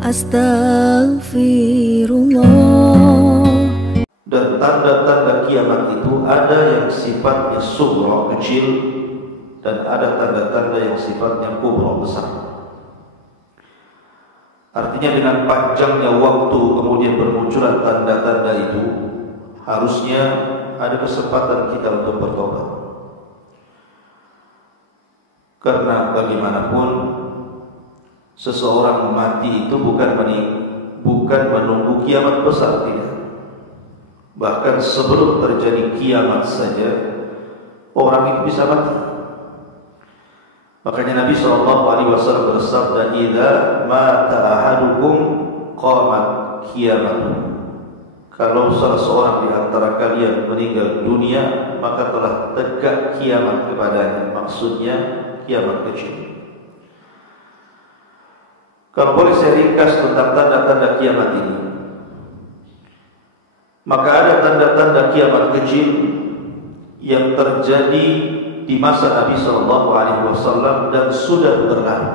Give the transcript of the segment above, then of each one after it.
Astaghfirullah. Dan tanda-tanda kiamat itu ada yang sifatnya sughra, kecil, dan ada tanda-tanda yang sifatnya kubra, besar. Artinya dengan panjangnya waktu kemudian bermunculan tanda-tanda itu, harusnya ada kesempatan kita untuk bertobat. Karena bagaimanapun seseorang mati itu bukan menunggu kiamat besar, tidak. Bahkan sebelum terjadi kiamat saja orang itu bisa mati. Makanya Nabi SAW bersabda, "Idza mata ahadukum qamat kiamatuh." Kalau salah seorang di antara kalian meninggal dunia, maka telah tegak kiamat kepadanya. Maksudnya kiamat kecil. Kalau boleh saya ringkas tentang tanda-tanda kiamat ini, maka ada tanda-tanda kiamat kecil yang terjadi di masa Nabi SAW dan sudah berlalu.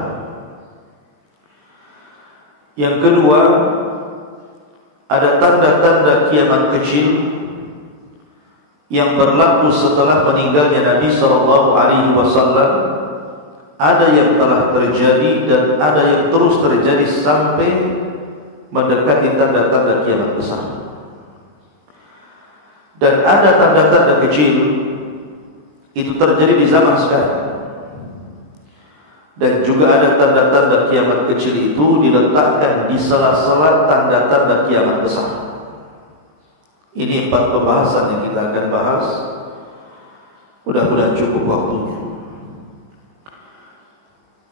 Yang kedua, ada tanda-tanda kiamat kecil yang berlaku setelah meninggalnya Nabi SAW. Ada yang telah terjadi dan ada yang terus terjadi sampai mendekati tanda-tanda kiamat besar. Dan ada tanda-tanda kecil itu terjadi di zaman sekarang. Dan juga ada tanda-tanda kiamat kecil itu diletakkan di sela-sela tanda-tanda kiamat besar. Ini 4 pembahasan yang kita akan bahas. Mudah-mudahan cukup waktunya.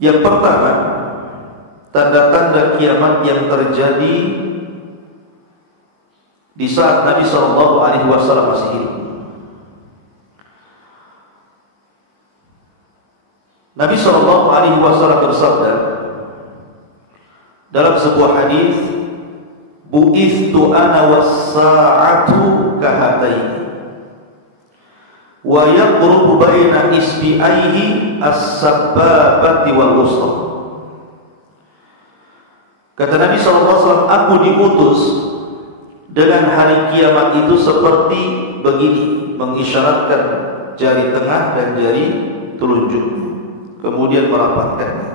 Yang pertama, tanda-tanda kiamat yang terjadi di saat Nabi SAW masih hidup. Nabi SAW bersabda dalam sebuah hadis, "Bu'ithtu ana was-sa'atu kahataini wa yaqrubu baina isbi'aihi as-sabbabati wal wusta." Kata Nabi SAW, aku diutus dengan hari kiamat itu seperti begini, mengisyaratkan jari tengah dan jari telunjuk, kemudian merapatkannya.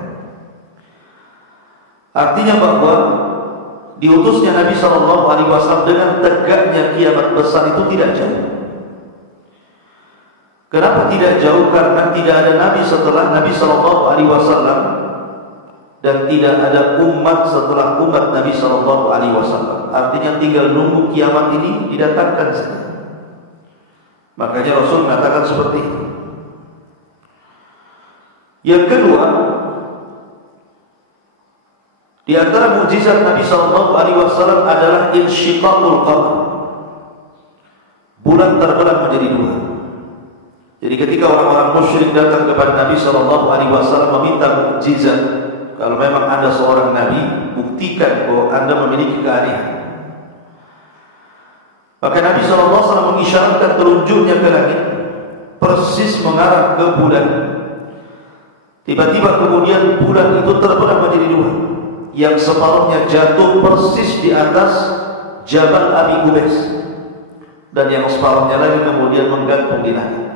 Artinya bahwa diutusnya Nabi SAW dengan tegaknya kiamat besar itu tidak jauh. Kenapa tidak jauh? Karena tidak ada Nabi setelah Nabi SAW dan tidak ada umat setelah umat Nabi SAW. Artinya tinggal nunggu kiamat ini didatangkan saja. Makanya Rasul mengatakan seperti itu. Yang kedua, di antara mukjizat Nabi SAW adalah insyiqaqul qamar. Bulan terbelah menjadi 2. Jadi ketika orang-orang musyrik datang kepada Nabi SAW meminta mukjizat, kalau memang Anda seorang Nabi, buktikan bahwa Anda memiliki keanehan. Maka Nabi SAW mengisyaratkan telunjuknya ke langit, persis mengarah ke bulan. Tiba-tiba kemudian bulan itu terbelah menjadi 2, yang separuhnya jatuh persis di atas Jabal Abi Qubais, dan yang separuhnya lagi kemudian menggantung di langit.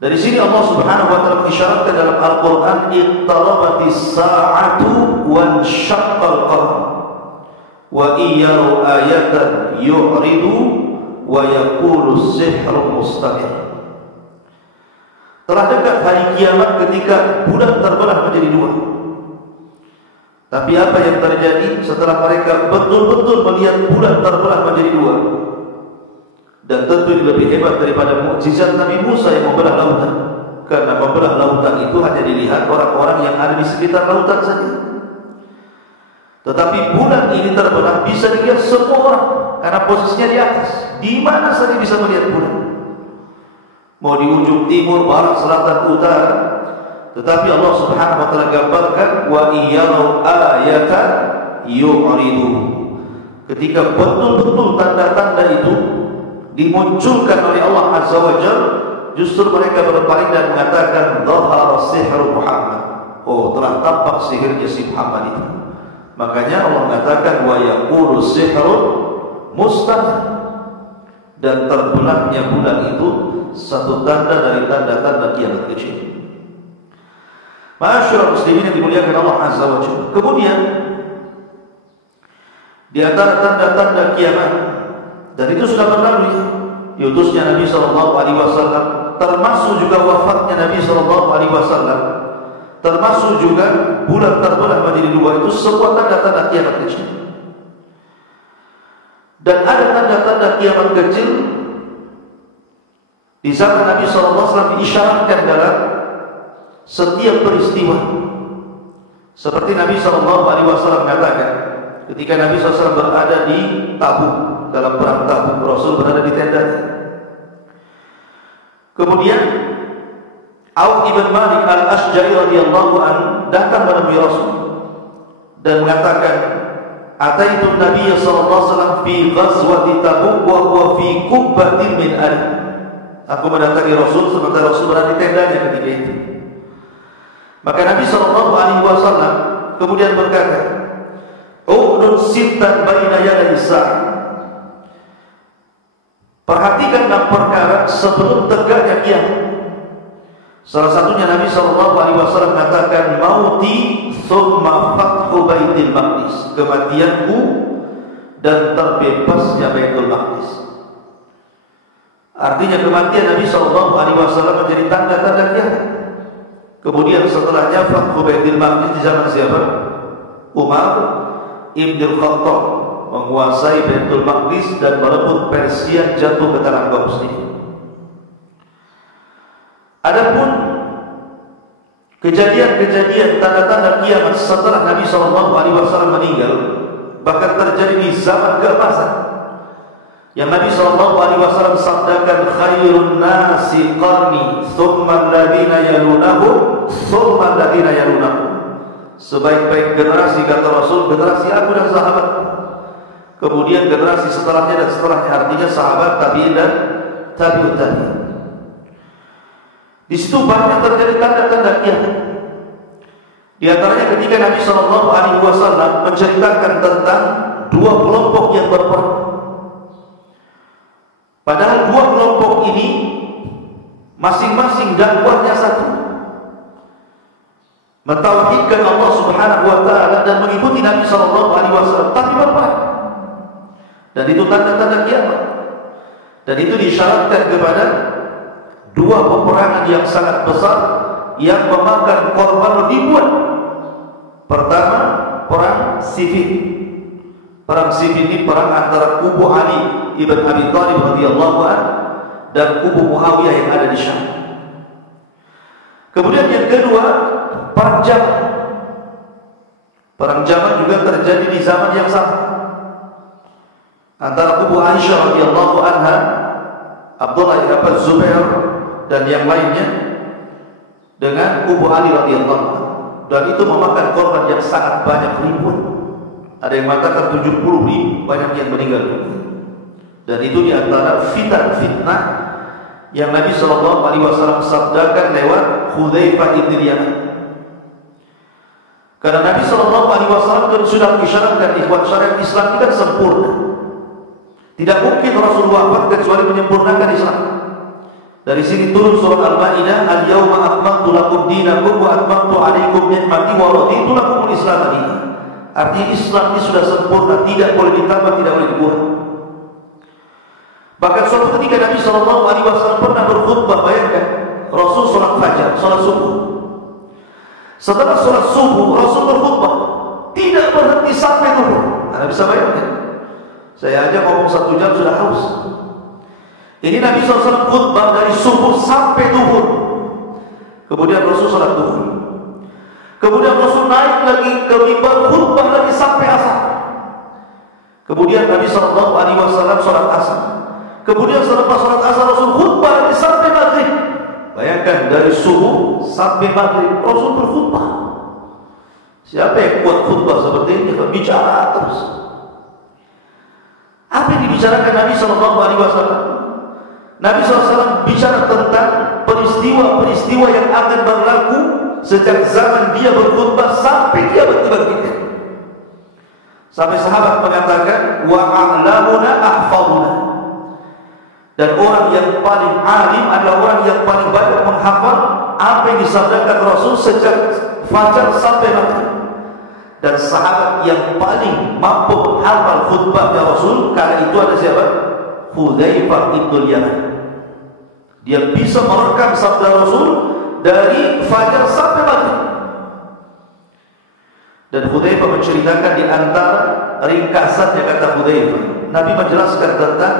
Dari sini Allah Subhanahu wa taala mengisyaratkan dalam Al-Qur'an, "Iqtarabatis sa'atu wa insyaqqal qamar wa iyyaru ayatan yu'ridu wa yaqulu sihrun mustamir." Telah dekat hari kiamat ketika bulan terbelah menjadi 2. Tapi apa yang terjadi setelah mereka betul-betul melihat bulan terbelah menjadi 2? Dan tentu ini lebih hebat daripada mukjizat Nabi Musa yang membelah lautan. Karena membelah lautan itu hanya dilihat orang-orang yang ada di sekitar lautan saja. Tetapi bulan ini terbelah bisa dilihat semua orang, karena posisinya di atas. Di mana saja bisa melihat bulan. Mau di ujung timur, barat, selatan, utara. Tetapi Allah Subhanahu wa taala gambarkan, "Wa iyyaru ayatan yu'ridu." Ketika betul-betul tanda-tanda itu dimunculkan oleh Allah Azza wa Jalla, justru mereka berpaling dan mengatakan, "Dhahara sihru Muhammad." Oh, telah tampak sihirnya si Muhammad itu. Makanya Allah mengatakan wa yaqulu sihrun mustamir, dan terbelahnya bulan itu satu tanda dari tanda-tanda kiamat kecil. Ma'asyiral muslimin yang dimuliakan Allah Azza wa Jalla. Kemudian di antara tanda-tanda kiamat, dan itu sudah berlalu, diutusnya Nabi SAW, termasuk juga wafatnya Nabi SAW, termasuk juga bulan terbelah menjadi dua, itu semua tanda-tanda kiamat kecil. Dan ada tanda-tanda kiamat kecil di zaman Nabi SAW diisyaratkan dalam setiap peristiwa. Seperti Nabi SAW mengatakan, ketika Nabi SAW berada di Tabuk, dalam perang Tabuk, Rasul berada di tendanya. Kemudian Auf ibn Malik al-Ashja'i radhiyallahu anhu datang menemui Rasul dan mengatakan, "Ataitu Nabi sallallahu alaihi wasallam fi ghazwati Tabuk wa huwa fi qubbatin min ari." Aku mendatangi Rasul sementara Rasul berada di tendanya ketika itu. Maka Nabi sallallahu alaihi wasallam kemudian berkata, "Udun sittan baina yaday sa'ah." Perhatikanlah perkara sebelum tegaknya kiamat. Salah satunya Nabi SAW mengatakan, "Mauti thumma fathu Baitul Maqdis." Kematianku dan terbebasnya Baitul Maqdis. Artinya kematian Nabi SAW menjadi tanda-tanda kiamat. Kemudian setelahnya fathu Baitul Maqdis di zaman siapa? Umar Ibn Khattab menguasai Baitul Maqdis dan merebut Persia, jatuh ke tangan kaum muslimin. Adapun kejadian-kejadian tanda-tanda kiamat setelah Nabi SAW meninggal, bahkan terjadi di zaman keemasan yang Nabi SAW sabdakan, "Khairun nasi qarni, thumma alladhina yalunahum, thumma alladhina yalunahum." Sebaik-baik generasi, kata Rasul, generasi aku dan sahabat. Kemudian generasi setelahnya dan setelahnya, artinya sahabat, tabi'in dan tabi'ut tabi'in. Di situ banyak terjadi tanda-tanda kiamat. Di antaranya ketika Nabi SAW menceritakan tentang dua kelompok yang berperang. Padahal dua kelompok ini masing-masing dakwahnya satu, mentauhidkan Allah Subhanahu wa taala dan mengikuti Nabi SAW, tapi berperang. Dan itu tanda-tanda kiamat. Dan itu disyaratkan kepada dua peperangan yang sangat besar yang memakan korban ribuan. Pertama, perang Siffin. Perang Siffin ini perang antara kubu Ali ibn Abi Thalib radhiyallahu anhu dan kubu Muawiyah yang ada di Syam. Kemudian yang kedua, perang Jamal. Perang Jamal juga terjadi di zaman yang sama antara kubu Aisyah radhiyallahu anha, Abdullah ibn Zubair dan yang lainnya dengan kubu Ali radhiyallahu anhu, dan itu memakan korban yang sangat banyak, ribuan. Ada yang mengatakan 70.000, banyak yang meninggal. Dan itu di antara fitnah yang Nabi SAW sabdakan lewat Hudzaifah bin Yaman. Karena Nabi SAW sudah mengisyaratkan ikhwan syariat Islam tidak sempurna. Tidak mungkin Rasul wafat kecuali menyempurnakan Islam. Dari sini turun surat Al-Maidah, "Al-yawma akmaltu lakum dinakum wa atmamtu 'alaikum ni'mati wa raditu lakum al-Islam dinan." Artinya Islam ini sudah sempurna, tidak boleh ditambah, tidak boleh dikurang. Bahkan suatu ketika Nabi SAW pernah berkhutbah, bayangkan, Rasul sholat fajar, sholat subuh. Setelah sholat subuh, Rasul berkhutbah, tidak berhenti sampai zuhur. Anda bisa bayangkan, saya aja ngomong 1 jam sudah haus. Ini Nabi SAW khutbah dari subuh sampai zuhur. Kemudian Rasul sholat zuhur. Kemudian Rasul naik lagi ke mimbar, khutbah lagi sampai asar. Kemudian Nabi SAW sholat asar. Kemudian selepas sholat asar Rasul khutbah lagi sampai maghrib. Bayangkan, dari subuh sampai maghrib Rasul berkhutbah. Siapa yang kuat khutbah seperti ini? Bicara terus. Apa yang dibicarakan Nabi SAW? Nabi SAW bicara tentang peristiwa-peristiwa yang akan berlaku sejak zaman dia berkhutbah sampai kiamat dibangkitkan. Sampai sahabat mengatakan wa a'lamuna ahfaduna. Dan orang yang paling alim adalah orang yang paling banyak menghafal apa yang disabdakan Rasul sejak fajar sampai maghrib. Dan sahabat yang paling mampu menghafal khutbahnya Rasul kala itu ada siapa? Hudzaifah bin Yaman. Dia bisa merekam sabda Rasul dari fajar sampai maghrib. Dan Hudzaifah menceritakan di antara ringkasannya, kata Hudzaifah, Nabi menjelaskan tentang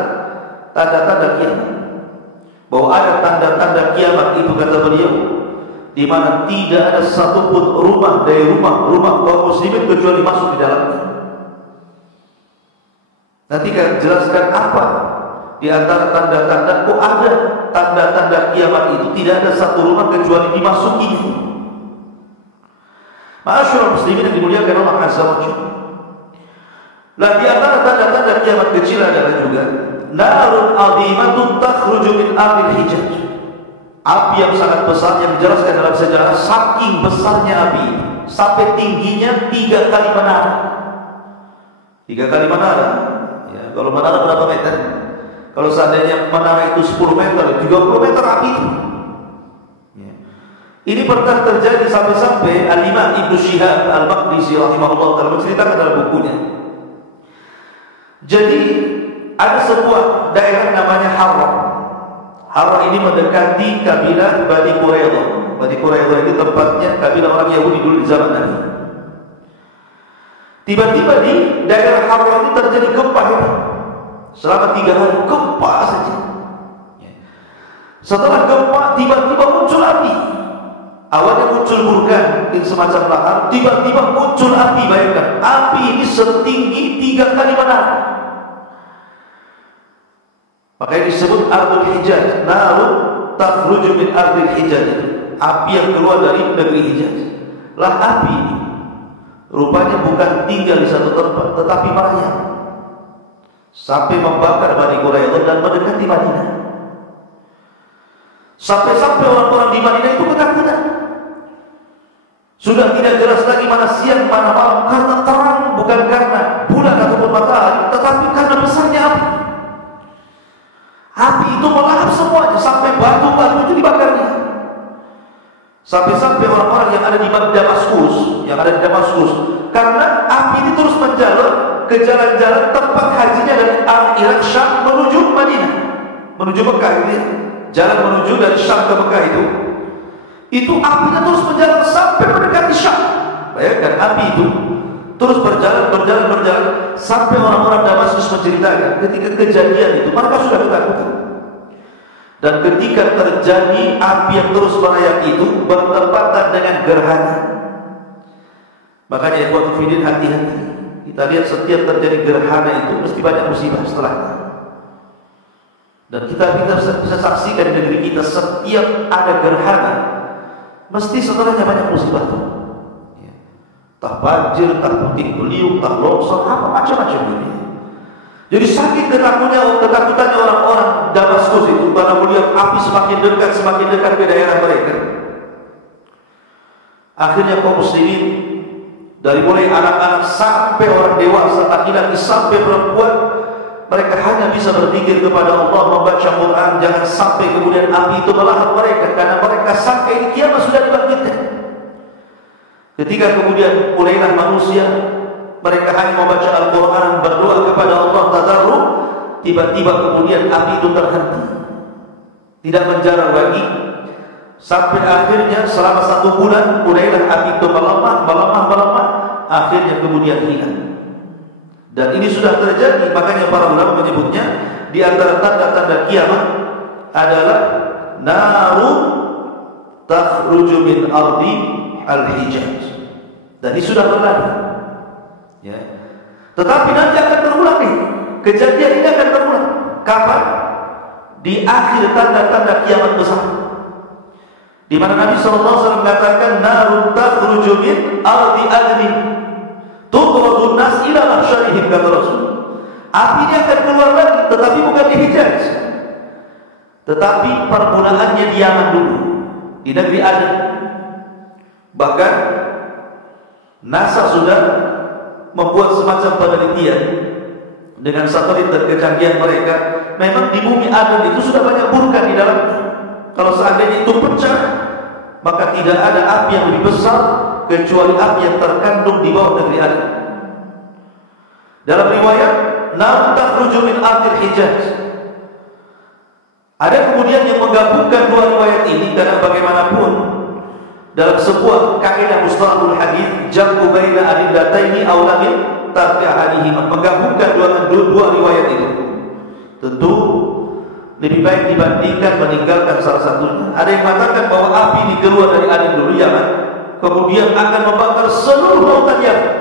tanda-tanda kiamat, bahwa ada tanda-tanda kiamat itu, kata beliau, di mana tidak ada satupun rumah dari rumah kaum muslimin kecuali masuk di dalamnya. Nanti kan jelaskan apa di antara tanda-tanda. Kok ada tanda-tanda kiamat itu tidak ada satu rumah kecuali dimasuki. Ma'asyiral muslimin yang dimuliakan Allah Azza wa Jalla. Nah, di antara tanda-tanda kiamat kecil adalah juga narun azimatun takhruju min ardil Hijaz. Api yang sangat besar yang dijelaskan dalam sejarah, saking besarnya api sampai tingginya 3 kali menara. 3 kali menara. Ya, kalau menara berapa meter? Kalau seandainya menara itu 10 meter, 30 meter api itu. Ya. Ini pernah terjadi sampai-sampai Al-Imam Ibnu Syihab Al-Maqdisi rahimahullah taala menceritakan dalam bukunya. Jadi ada sebuah daerah namanya Harra. Harra ini mendekati kabilah Bani Quraidah. Bani Quraidah itu tempatnya kabilah orang Yahudi dulu di zaman Nabi. Tiba-tiba di daerah Harra ini terjadi gempa hebat. Selama 3 hari gempa saja. Setelah gempa tiba-tiba muncul api. Awalnya muncul vulkan yang semacam lahar, tiba-tiba muncul api. Bayangkan, api ini setinggi 3 kali menara. Makanya disebut Ardul Hijaz, narun takhruju min Ardil Hijaz. Api yang keluar dari negeri Hijaz. Lah api ini rupanya bukan tinggal di satu tempat, tetapi merayap sampai membakar Bani Quraidah dan mendekati Madinah. Sampai-sampai orang-orang di Madinah itu ketakutan. Sudah tidak jelas lagi mana siang mana malam, karena terang, bukan karena bulan ataupun matahari, tetapi karena besarnya api. Api itu melahap semuanya, sampai batu-batu itu dibakarnya. Sampai-sampai orang-orang yang ada di Damaskus, karena api ini terus menjalar ke jalan-jalan tempat hajinya dari Irak, Syam menuju Madinah, menuju Mekah ini. Jalan menuju dari Syam ke Mekah itu apinya terus menjalar sampai mendekati Syam. Bayangkan, api itu terus berjalan sampai orang-orang Damaskus menceritakan ketika kejadian itu mereka sudah ketakutan. Dan ketika terjadi api yang terus merayap itu bertepatan dengan gerhana. Makanya ikhwatu fillah, hati-hati. Kita lihat setiap terjadi gerhana itu mesti banyak musibah setelahnya. Dan kita bisa saksikan di negeri kita, setiap ada gerhana mesti setelahnya banyak musibah tuh. Tak banjir, tak puting beliung, tak longsor, apa macam-macam ini. Jadi saking ketakutannya orang-orang Damaskus itu karena melihat api semakin dekat ke daerah mereka. Akhirnya kaum muslimin dari mulai anak-anak sampai orang dewasa, laki-laki sampai perempuan, mereka hanya bisa berzikir kepada Allah, membaca Quran. Jangan sampai kemudian api itu melahap mereka, karena mereka sangka ini kiamat sudah dibangkitkan. Ketika kemudian mulailah manusia, mereka hanya membaca Al-Quran, berdoa kepada Allah tadarruk, tiba-tiba kemudian api itu terhenti, tidak menjalar lagi, sampai akhirnya selama 1 bulan mulailah api itu melemah, akhirnya kemudian hilang. Dan ini sudah terjadi. Makanya para ulama menyebutnya di antara tanda-tanda kiamat adalah narun takhruju min ardi al-Hijaz. Dan ini sudah berlalu. Ya. Tetapi nanti akan terulang nih. Kejadian ini akan terulang. Kapan? Di akhir tanda-tanda kiamat besar. Di mana Nabi SAW mengatakan narun takhruju min ardi adnin tuqradun nas ila mahsyarihim, kata Rasul. Api ini akan keluar lagi, tetapi bukan di Hijaz, tetapi permulaannya di Yaman dulu, di negeri Aden. Bahkan NASA sudah membuat semacam penelitian dengan satelit dan kecanggihan mereka. Memang di bumi Aden itu sudah banyak vulkan di dalamnya. Kalau seandainya itu pecah, maka tidak ada api yang lebih besar kecuali api yang terkandung di bawah negeri Aden. Dalam riwayat, "Nar takhruju min ardil Hijaz." Ada kemudian yang menggabungkan dua riwayat ini, karena bagaimanapun dalam sebuah kaidah mustalahul hadis, jam'u baina adillataini aula min tarki ahadihima, menggabungkan dua riwayat itu tentu lebih baik dibandingkan meninggalkan salah satunya. Ada yang mengatakan bahwa api ini keluar dari Aden dulu, Yaman, kemudian akan membakar seluruh lautan Yaman.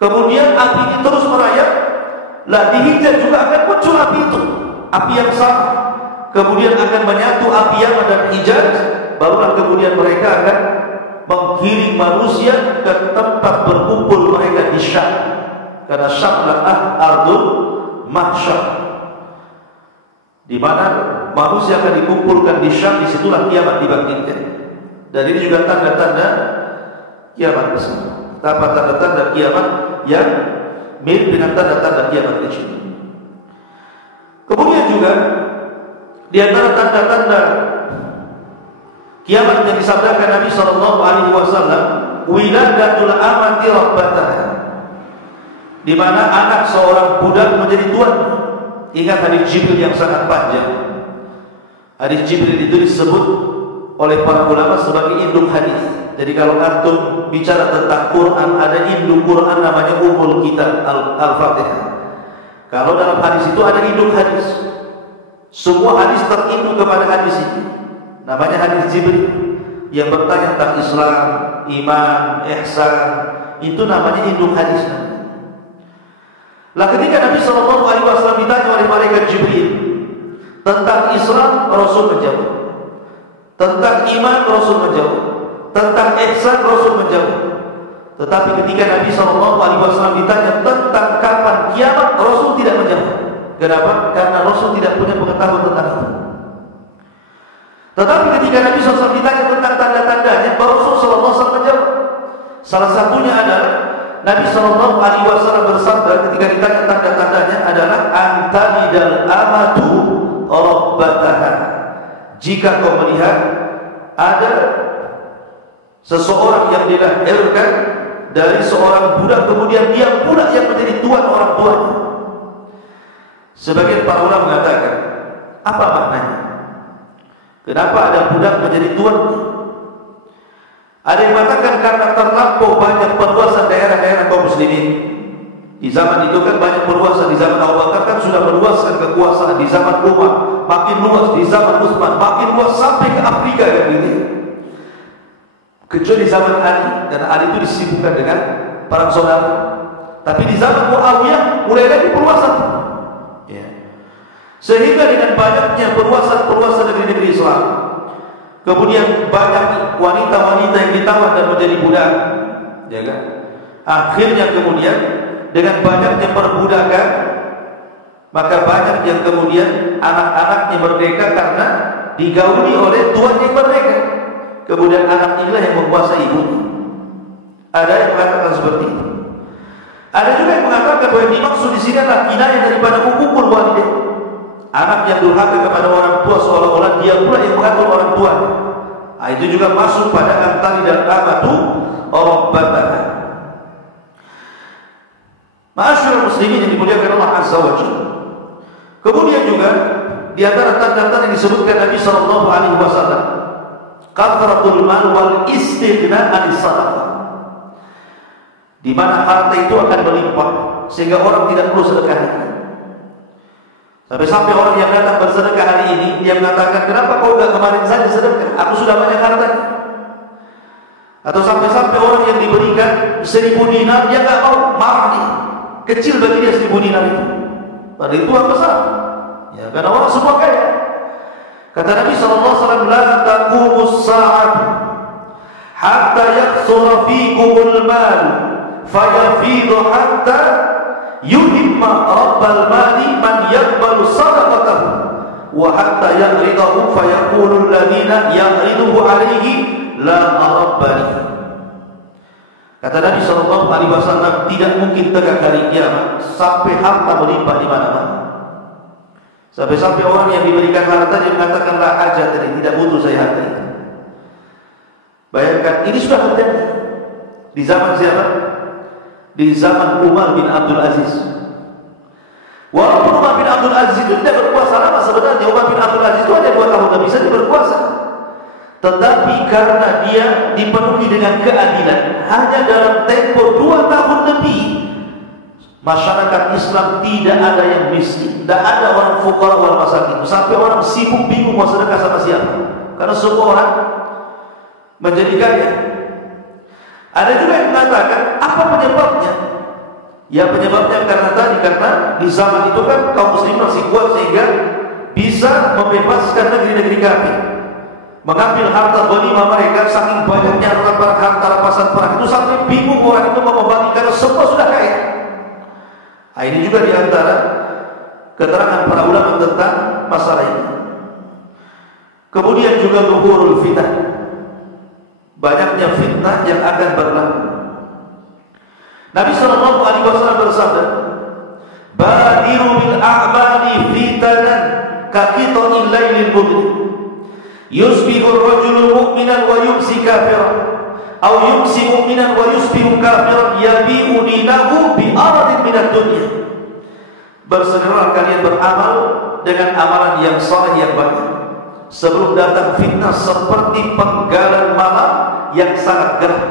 Kemudian api ini terus merayap, lah di Hijaz juga akan muncul api itu, api yang sama, kemudian akan menyatu api Yaman dan Hijaz, barulah kemudian mereka akan menggiring manusia ke tempat berkumpul mereka di Syam, karena Syam adalah ardul mahsyar, di mana manusia akan dikumpulkan di Syam. Disitulah kiamat dibangkitkan. Dan ini juga tanda-tanda kiamat besar, tanda-tanda kiamat yang mirip dengan tanda-tanda kiamat kecil. Kemudian juga di antara tanda-tanda kiamat yang disabdakan Nabi sallallahu alaihi wasallam, wiladatul amati rabbataha, di mana anak seorang budak menjadi tuan. Ingat hadis Jibril yang sangat panjang. Hadis Jibril itu disebut oleh para ulama sebagai induk hadis. Jadi kalau antum bicara tentang Quran, ada induk Quran namanya Ummul Kitab, Al-Fatihah. Kalau dalam hadis itu ada induk hadis. Semua hadis terinduk kepada hadis ini. Namanya hadis Jibril yang bertanya tentang Islam, iman, ihsan. Itu namanya induk hadis. Lah ketika Nabi SAW ditanya oleh malaikat Jibril tentang Islam, Rasul menjawab. Tentang iman, Rasul menjawab. Tentang ihsan, Rasul menjawab. Tetapi ketika Nabi SAW ditanya tentang kapan kiamat, Rasul tidak menjawab. Kenapa? Karena Rasul tidak punya pengetahuan tentang itu. Tetapi ketika Nabi SAW ditanya tentang tanda-tandanya, Rasul SAW menjawab. Salah satunya adalah Nabi SAW bersabda ketika ditanya tanda-tandanya adalah antalidal amatu rabbataha. Jika kau melihat ada seseorang yang dilahirkan dari seorang budak, kemudian dia pula yang menjadi tuan orang tuanya. Sebagian para ulama mengatakan, apa maknanya? Kenapa ada budak menjadi tuan? Ada yang mengatakan karena terlampau banyak perluasan daerah-daerah kaum muslimin. Di zaman itu kan banyak perluasan. Di zaman Abu Bakar kan sudah meluaskan kekuasaan. Di zaman Umar makin luas. Di zaman Utsman makin luas sampai ke Afrika kan gitu. Kecuali di zaman Ali, dan Ali itu disibukkan dengan perang saudara. Tapi di zaman Muawiyah mulai lagi perluasan. Ya. Sehingga dengan banyaknya perluasan negeri-negeri Islam, kemudian banyak wanita-wanita yang ditawan dan menjadi budak, ya kan? Akhirnya kemudian dengan banyaknya perbudakan, maka banyak yang kemudian anak-anaknya merdeka karena digauli oleh tuan yang merdeka. Kemudian anak inilah yang menguasai ibunya. Ada yang mengatakan seperti itu. Ada juga yang mengatakan bahwa yang dimaksud di sini adalah kinayah daripada hukukul walidain. Anak yang durhaka kepada orang tua seolah-olah dia pula yang mengatur orang tua. Nah, itu juga masuk pada antari dan amatu rabbataha. Ma'asyiral muslimin yang dimuliakan Allah Azza wa Jalla. Kemudian juga di antara tanda-tanda yang disebutkan Nabi sallallahu alaihi wasallam, kathratul mal wal istighna 'anis sadaqah. Di mana harta itu akan melimpah sehingga orang tidak perlu sedekah. Sampai-sampai orang yang datang bersedekah hari ini, dia mengatakan, kenapa kau enggak kemarin saja sedekah? Aku sudah banyak harta. Atau sampai-sampai orang yang diberikan 1000 dinar, dia enggak mau, marah dia. Kecil bagi dia 1000 dinar itu. Padahal itu uang besar. Ya, karena orang semua kaya. Kata Nabi SAW, la taqumus sa'at hatta yaksura fikumul mal fayafidu hatta yuhimma rabbal mali man yaqbalu sadaqatahu wa hatta yaqridahu fayaqulu alladhina yaqriduhu alayhi la rabbani. Kata Nabi SAW, tidak mungkin tegak hari kiamat sampai harta melimpah di mana-mana. Sampai-sampai orang yang diberikan harta dia mengatakan la hajat, tidak butuh saya harta itu. Bayangkan, ini sudah terjadi di zaman siapa? Di zaman Umar bin Abdul Aziz. Walaupun Umar bin Abdul Aziz itu tidak berkuasa lama sebenarnya. Umar bin Abdul Aziz itu hanya 2 tahun lebih saja berkuasa. Tetapi karena dia dipenuhi dengan keadilan, hanya dalam tempo 2 tahun lebih, masyarakat Islam tidak ada yang miskin, tidak ada orang fuqara wal masakin, sampai orang sibuk bingung mau sedekah sama siapa, karena semua orang menjadi kaya. Ada juga yang mengatakan, apa penyebabnya? Ya penyebabnya karena di zaman itu kan kaum muslimin masih kuat sehingga bisa membebaskan negeri-negeri kafir, mengambil harta ghanimah mereka. Saking banyaknya harta rampasan perang itu sampai bingung orang itu mau membagi karena semua sudah kaya. Nah, ini juga diantara keterangan para ulama tentang masalah ini. Kemudian juga zuhurul fitnah, banyaknya fitnah yang akan berlaku. Nabi SAW bersabda, badiru bil a'mali fitanan kaqita'il lailil mudlim, yusbihu ar-rajulu mu'minan wa yumsi kafiran, aw yumsi mu'minan wa yusbihu kafiran, yabi'u dinahu bi aradin minad dunya. Bersegeralah kalian beramal dengan amalan yang saleh yang baik, sebelum datang fitnah seperti penggalan malam yang sangat gelap.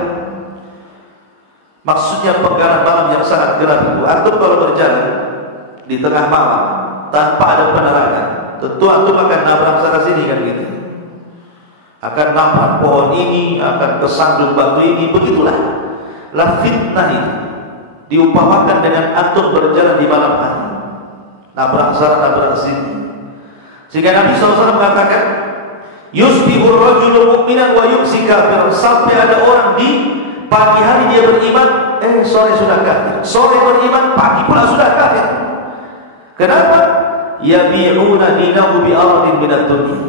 Maksudnya penggalan malam yang sangat gelap itu, antum kalau berjalan di tengah malam tanpa ada penerangan, tentu antum akan nabrak sana sini kan gitu. Akan nabrak pohon ini, akan kesandung batu ini, begitulah. Lah fitnah itu diumpamakan dengan antum berjalan di malam hari, nabrak sana, nabrak sini. Sehingga Nabi SAW mengatakan, yusbihur rajulu mu'minan wa yumsi kafiran, sampai ada orang di pagi hari dia beriman, sore sudah kafir. Sore beriman, pagi pula sudah kafir. Kenapa? Yabi'una dinahu bi aradin minad dunya.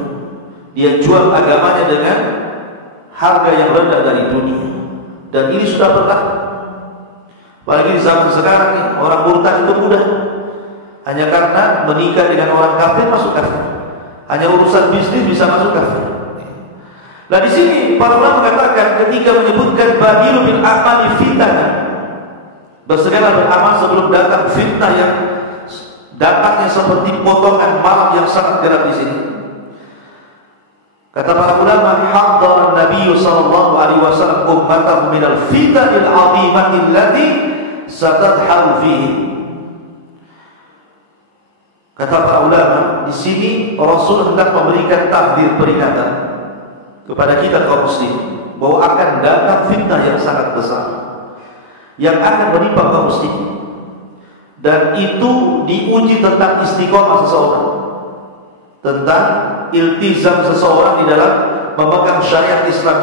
Dia jual agamanya dengan harga yang rendah dari dunia. Dan ini sudah berlaku. Apalagi di zaman sekarang ini, orang murtad itu mudah. Hanya karena menikah dengan orang kafir masuk kafir. Hanya urusan bisnis bisa masuk kafir. Nah di sini para ulama mengatakan ketika menyebutkan badilu bil a'mali fitnah, bersegeralah beramal sebelum datang fitnah yang datangnya seperti potongan malam yang sangat gelap di sini. Kata para ulama, haddara Nabi sallallahu alaihi wasallam ummatahu minal fitanil 'azimati allati satadharu fihi. Kata para ulama, di sini Rasul hendak memberikan takdir peringatan kepada kita kaum muslimin bahwa akan datang fitnah yang sangat besar yang akan menimpa kaum muslimin, dan itu diuji tentang istiqomah seseorang, tentang iltizam seseorang di dalam memegang syariat Islam.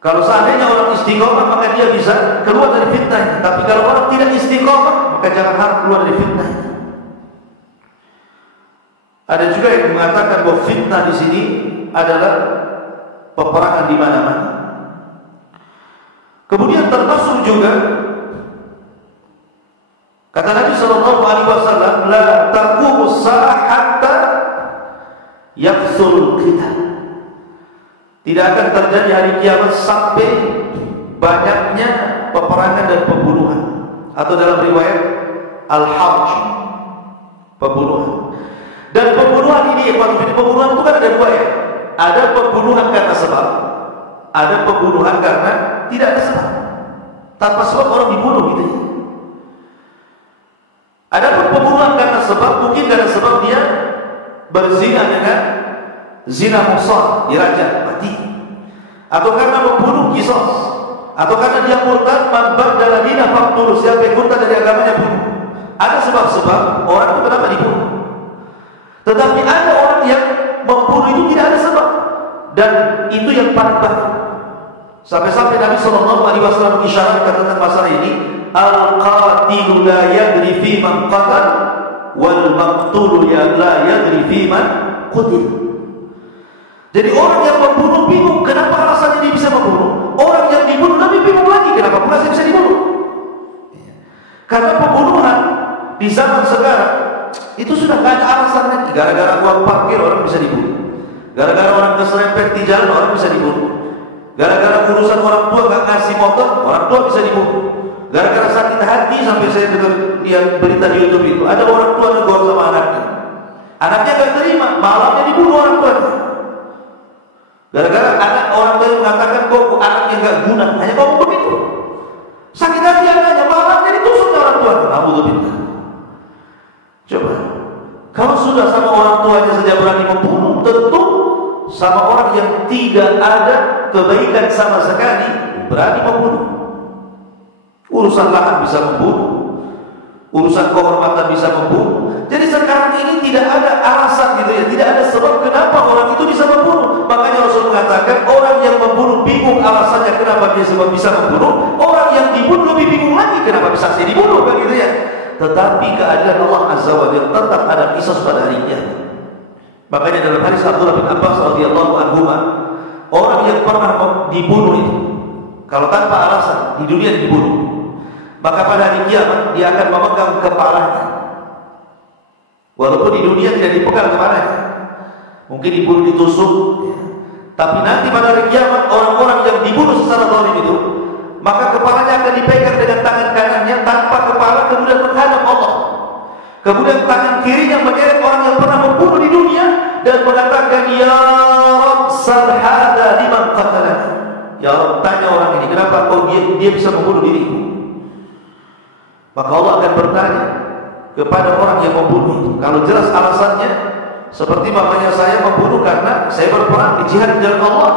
Kalau seandainya orang istiqomah maka dia bisa keluar dari fitnah, tapi kalau orang tidak istiqomah maka jangan harap keluar dari fitnah. Ada juga yang mengatakan bahwa fitnah di sini adalah peperangan di mana-mana. Kemudian termasuk juga kata Nabi SAW, la taqumus sa'a hatta yakthurul qital. Tidak akan terjadi hari kiamat sampai banyaknya peperangan dan pembunuhan, atau dalam riwayat al-harj, pembunuhan. Dan pembunuhan ini, pembunuhan itu kan ada dua ya. Ada pembunuhan karena sebab, ada pembunuhan karena tidak ada sebab. Tanpa sebab orang dibunuh gitu ya. Ada pembunuhan karena sebab, mungkin karena sebab dia berzina dengan zina muhsan, dirajam mati. Atau karena membunuh kisos, atau karena dia murtad, man baddala dinahu faqtuluh, siapa yang murtad dari agamanya bunuh. Ada sebab-sebab orang itu kenapa dibunuh. Tetapi ada orang yang membunuh itu tidak ada sebab, dan itu yang paling banyak. Sampai-sampai Nabi SAW mengisyaratkan tentang masalah ini, al-qatilu la yadri fi man qatal, wal maqtulu la yadri fi man qutil. Jadi orang yang membunuh bingung kenapa alasannya dia bisa membunuh. Orang yang dibunuh lebih bingung lagi, kenapa pula saya bisa dibunuh? Karena pembunuhan di zaman sekarang itu sudah gak ada alasan lagi. Gara-gara uang parkir orang bisa dibunuh, gara-gara orang keserempet di jalan orang bisa dibunuh, gara-gara urusan orang tua gak ngasih motor orang tua bisa dibunuh, gara-gara sakit hati. Sampai saya dengar lihat berita di YouTube itu ada orang tua negor sama anaknya gak terima, malamnya dibunuh orang tuanya. Gara-gara anak orang tua yang mengatakan kok anaknya gak guna, hanya ngomong begitu. Sakit hati anaknya, malamnya ditusuk orang tuanya. Alhamdulillah. Coba, kalau sudah sama orang tuanya saja berani membunuh, tentu sama orang yang tidak ada kebaikan sama sekali berani membunuh. Urusan lahan bisa membunuh, urusan kehormatan bisa membunuh. Jadi sekarang ini tidak ada alasan gitu ya, tidak ada sebab kenapa orang itu bisa membunuh. Makanya Rasul mengatakan orang yang membunuh bingung alasannya kenapa dia sebab bisa membunuh, orang yang dibunuh lebih bingung lagi kenapa bisa saya dibunuh, begitu ya. Tetapi keadilan Allah Azza wa Jalla tetap ada kisah pada hari kiamat. Makanya dalam hadis Abdullah bin Abbas radhiyallahu anhu, orang yang pernah dibunuh itu kalau tanpa alasan di dunia dibunuh, maka pada hari kiamat dia akan memegang kepalanya. Walaupun di dunia tidak dipegang kepalanya, mungkin dibunuh ditusuk, tapi nanti pada hari kiamat orang-orang yang dibunuh secara zalim itu, maka kepalanya akan dipegang dengan tangan kanannya tanpa kepala, kemudian menghadap Allah. Kemudian tangan kirinya menyeret orang yang pernah membunuh di dunia dan mengatakan, ya Rabb sal hadza liman qatalana. Ya Rabb, tanya orang ini kenapa dia bisa membunuh diriku. Maka Allah akan bertanya kepada orang yang membunuh itu. Kalau jelas alasannya, seperti makanya saya membunuh karena saya berperang di jihad di jalan Allah,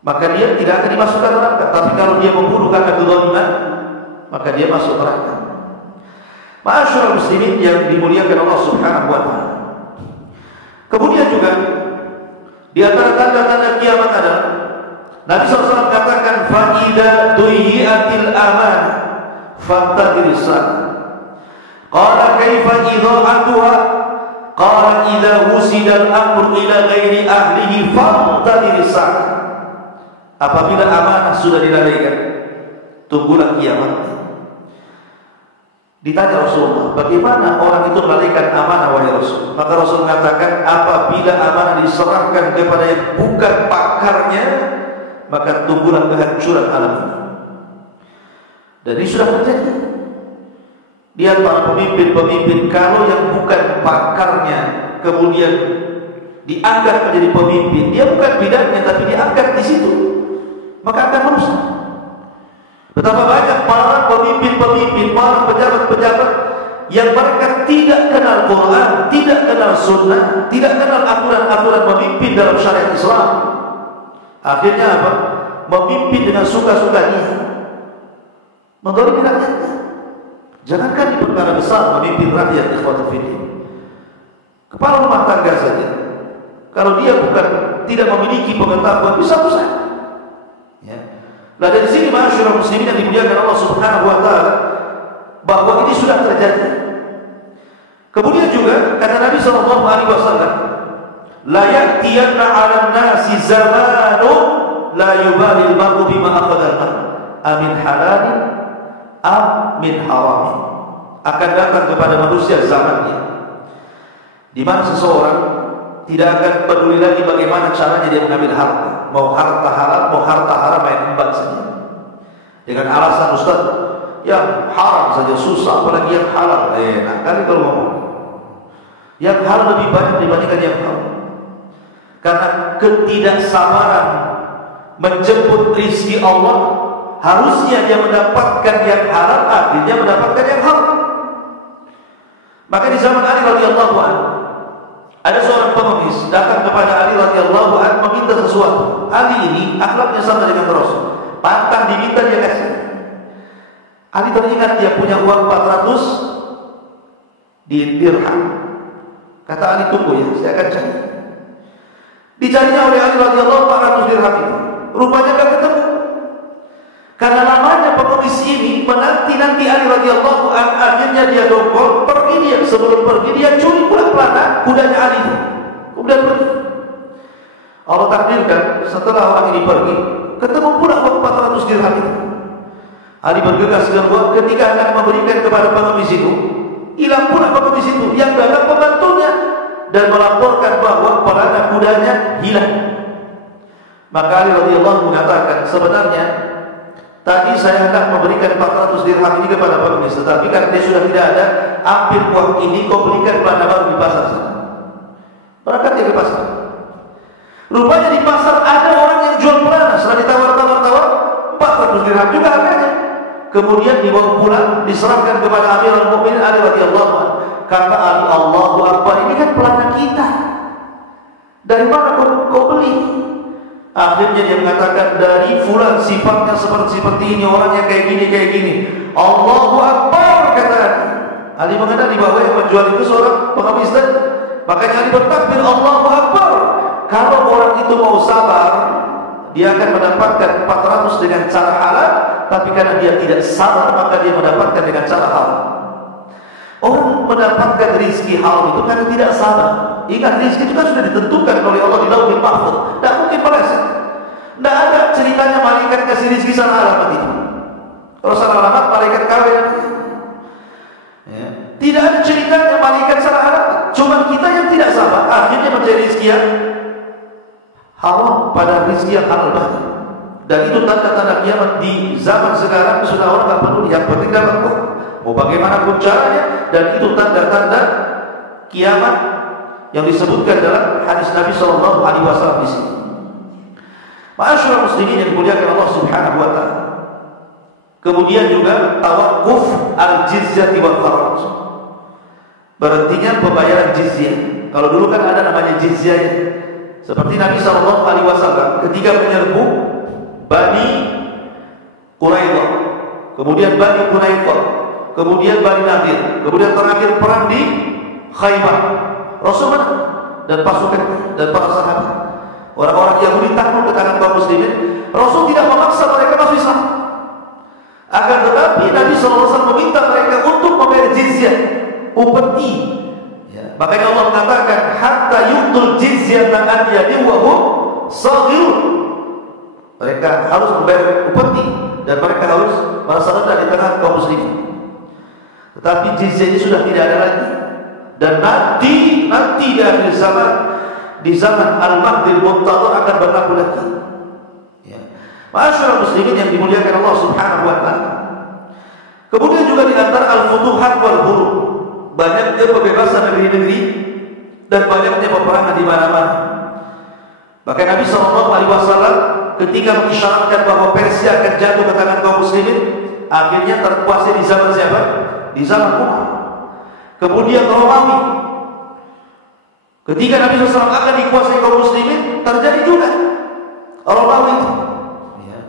maka dia tidak akan dimasukkan neraka. Tapi kalau dia membunuh karena kezaliman, maka dia masuk neraka. Ma'asyiral muslimin yang dimuliakan Allah Subhanahu wa taala. Kemudian juga di antara tanda-tanda kiamat adalah Nabi SAW katakan, fa idza duyiatil amanah fantadhiris sa'a. Qala kaifa idha'atuha? Qala idza wusida al-amru ila ghairi ahlihi fantadhiris sa'a. Apabila amanah sudah dilalaikan, tunggulah kiamat. Ditanya Rasulullah, bagaimana orang itu melalaikan amanah wahai Rasul? Maka Rasul mengatakan, apabila amanah diserahkan kepada yang bukan pakarnya, maka tunggulah kehancuran alam ini. Dan ini sudah terjadi. Lihat para pemimpin-pemimpin, kalau yang bukan pakarnya kemudian diangkat menjadi pemimpin, dia bukan bidangnya tapi diangkat di situ, maka akan merusak. Betapa banyak para pemimpin-pemimpin, para pejabat-pejabat yang mereka tidak kenal Quran, tidak kenal Sunnah, tidak kenal aturan-aturan memimpin dalam syariat Islam. Akhirnya apa? Memimpin dengan suka-suka dia, menggolimi rakyatnya. Jangankan di perkara besar memimpin rakyat, ikhwatul fiddin, kepala rumah tangga saja, kalau dia bukan tidak memiliki pengetahuan, bisa rusak. Ya. Nah dari sini ma'asyiral muslimin yang dimuliakan Allah Subhanahu wa taala, bahwa ini sudah terjadi. Kemudian juga kata Nabi sallallahu alaihi wasallam, la ya'tiyanna 'alan nasi zamanun la yubali al-mar'u bima akhadha amin halalin am min haramin. Akan datang kepada manusia zamannya di mana seseorang tidak akan peduli lagi bagaimana caranya dia mengambil harta. Mau harta halal, mau harta haram, main embat saja. Dengan alasan, Ustaz, yang haram saja susah, apalagi yang halal. Nah kali kalau ngomong, yang halal lebih banyak dibandingkan yang haram. Karena ketidaksabaran menjemput rizki Allah, harusnya dia mendapatkan yang halal, akhirnya mendapatkan yang haram. Maka di zaman Ali radhiyallahu anhu, ada seorang pengemis datang kepada Ali radhiyallahu anhu meminta sesuatu. Ali ini akhlaknya sama dengan Rasul. Pantang diminta dia kasih. Ali teringat dia punya uang 400 dirham. Kata Ali, tunggu ya, saya akan cari. Dicarinya oleh Ali radhiyallahu 400 dirham itu. Rupanya enggak ketemu. Karena lamanya pengemis ini menanti-nanti Ali radhiyallahu anhu, akhirnya dia dongkol, pergi dia. Sebelum pergi dia curi pula pelana kudanya Ali itu. Kemudian pergi. Allah takdirkan setelah orang ini pergi, ketemu pula uang 400 dirham itu. Ali bergegas dengan uang ketika akan memberikan kepada pengemis itu, hilang pula pengemis itu yang dalam pembantunya dan melaporkan bahwa pelana kudanya hilang. Maka Ali radhiyallahu mengatakan, sebenarnya tadi saya hendak memberikan 400 dirham ini kepada pengemis, tetapi karena dia sudah tidak ada, ambil uang ini kau berikan pelana baru di pasar sana. Berangkat dia ke pasar. Rupanya di pasar ada orang yang jual pelana, setelah ditawar-tawar 400 dirham juga harganya. Kemudian dibawa pulang, diserahkan kepada Amirul Mukminin Ali radhiyallahu anhu. Kata Ali, Allahu Akbar, ini kan pelana kita. Dari mana kau beli? Akhirnya dia mengatakan, dari fulan, sifatnya seperti ini, orangnya kayak gini. Allahu Akbar, kata Ali. Ali mengenali bahwa yang menjual itu seorang pengemis tadi. Makanya Ali bertakbir, Allahu Akbar. Kalau orang itu mau sabar, dia akan mendapatkan 400 dengan cara halal, tapi karena dia tidak sabar, maka dia mendapatkan dengan cara halal. Orang mendapatkan rizki halal itu karena tidak sabar. Ingat, rizki itu kan sudah ditentukan oleh Allah di Lauhul Mahfuz. Tidak mungkin meleset. Tidak ada ceritanya malaikat kasih rizki salah alamat itu. Kalau salah alamat, malaikat kawin. Ya. Tidak ada ceritanya malaikat salah alamat. Cuma kita yang tidak sabar, akhirnya menjadi rizki yang haram pada rizki yang halal banget. Dan itu tanda-tanda kiamat di zaman sekarang. Sudah orang tak perlu, yang penting dapat uang, mau bagaimanapun caranya. Dan itu tanda-tanda kiamat yang disebutkan dalam hadis Nabi SAW di sini. Ma'asyiral muslimin yang dimuliakan Allah Subhanahu wa taala. Kemudian juga tawakuf al-jizyah wal kharaj. Berhentinya pembayaran jizyah. Kalau dulu kan ada namanya jizyah. Seperti Nabi SAW ketika menyerbu Bani Quraidah, kemudian Bani Quraidah, kemudian Bani Nadir, kemudian terakhir perang di Khaybar. Rasul dan pasukan dan para sahabat, orang-orang Yahudi takluk ke tangan kaum muslimin. Rasul tidak memaksa mereka masuk Islam. Akan tetapi Nabi SAW meminta mereka untuk membayar jizyah, upeti. Makanya Allah mengatakan hatta yu'tul jizyata an yadin wa hum saghirun. Mereka harus membayar upeti dan mereka harus merasa rendah di tengah kaum muslimin. Tetapi jizyah ini sudah tidak ada lagi. Dan nanti di akhir zaman, di zaman Al-Mahdil Muntadhar akan berlaku lagi. Ya. Ma'asyiral muslimin yang dimuliakan Allah Subhanahu wa taala. Kemudian juga di antara al-futuhat wal hurub, banyaknya pembebasan negeri-negeri dan banyaknya peperangan di mana-mana. Bahkan Nabi SAW ketika mengisyaratkan bahwa Persia akan jatuh ke tangan kaum muslimin, akhirnya terkuasai di zaman siapa? Di zaman Umar. Kemudian Romawi, ketika Nabi SAW akan dikuasai kaum muslimin, terjadi juga Romawi itu, ya,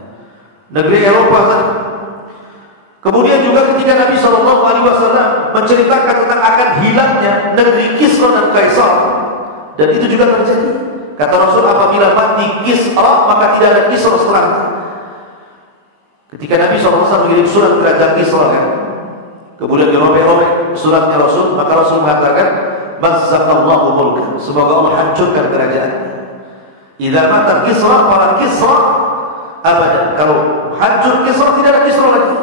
negeri Eropa sana. Kemudian juga ketika Nabi SAW menceritakan tentang akan hilangnya negeri Kisra dan Kaisar, dan itu juga terjadi. Kata Rasul, apabila mati Kisra maka tidak ada Kisra setelahnya. Ketika Nabi SAW mengirim surat kerajaan Kisra, kan, kemudian dirobek-robek suratnya Rasul, maka Rasul mengatakan, "Mazzaqallahu mulka." Semoga Allah hancurkan kerajaannya. Idza mata Kisra fala Kisra abadan. Kalau hancur Kisra, tidak ada Kisra lagi.